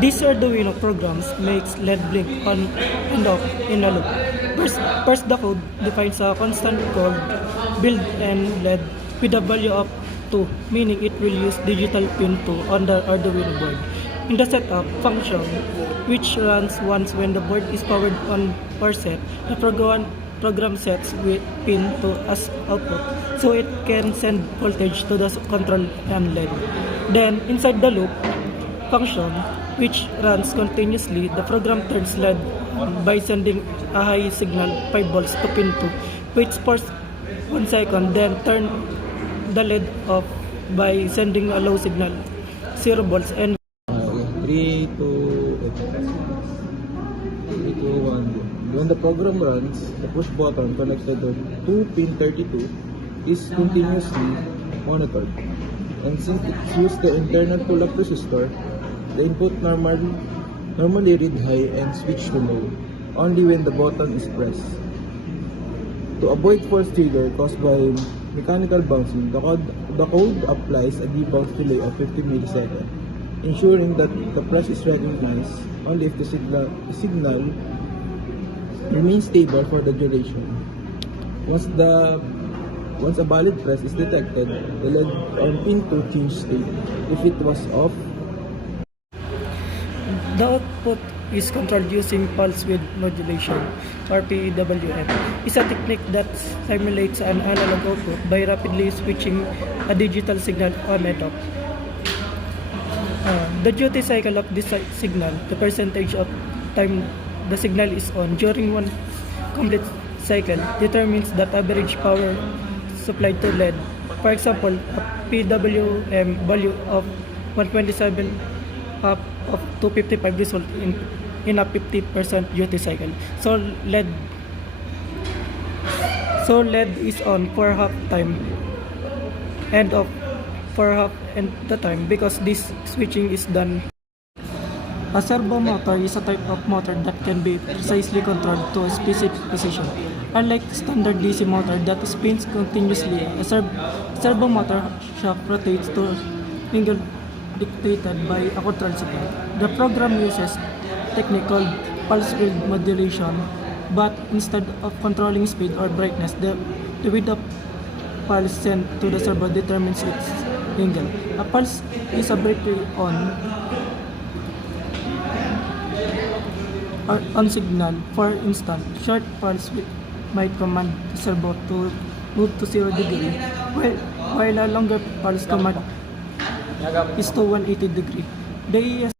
These Arduino programs makes LED blink on and off in a loop. First the code defines a constant called build and LED with a value of 2, meaning it will use digital pin 2 on the Arduino board. In the setup function, which runs once when the board is powered on or set, the program sets with pin 2 as output, so it can send voltage to the control and LED. Then, inside the loop function, which runs continuously, the program turns LED on by sending a high signal 5 volts to pin 2, waits for 1 second, then turn the LED off by sending a low signal 0 volts and 3, 2, 3, 2, 1. When the program runs, the push button connected to pin 32 is continuously monitored. And since it uses the internal pull-up resistor, the input normally read high and switch to low, only when the button is pressed. To avoid false trigger caused by mechanical bouncing, the code applies a debounce delay of 50 milliseconds, ensuring that the press is recognized only if the signal remains stable for the duration. Once a valid press is detected, the LED on pin 2 change state. If it was off, the output is controlled using pulse width modulation, or PWM. It's a technique that simulates an analog output by rapidly switching a digital signal on and off. The duty cycle of this signal, the percentage of time the signal is on during one complete cycle, determines the average power supplied to LED. For example, a PWM value of 127 of 255 result in a 50% duty cycle. So LED is on for half time and off for half and the time because this switching is done. A servo motor is a type of motor that can be precisely controlled to a specific position. Unlike standard DC motor that spins continuously, a servo motor shaft rotates to angle dictated by a control signal. The program uses technique called pulse width modulation, but instead of controlling speed or brightness, the width of pulse sent to the servo determines its angle. A pulse is a briefly on signal. For instance, short pulse might command the servo to move to 0 degree, while a longer pulse command is to 180 degree. The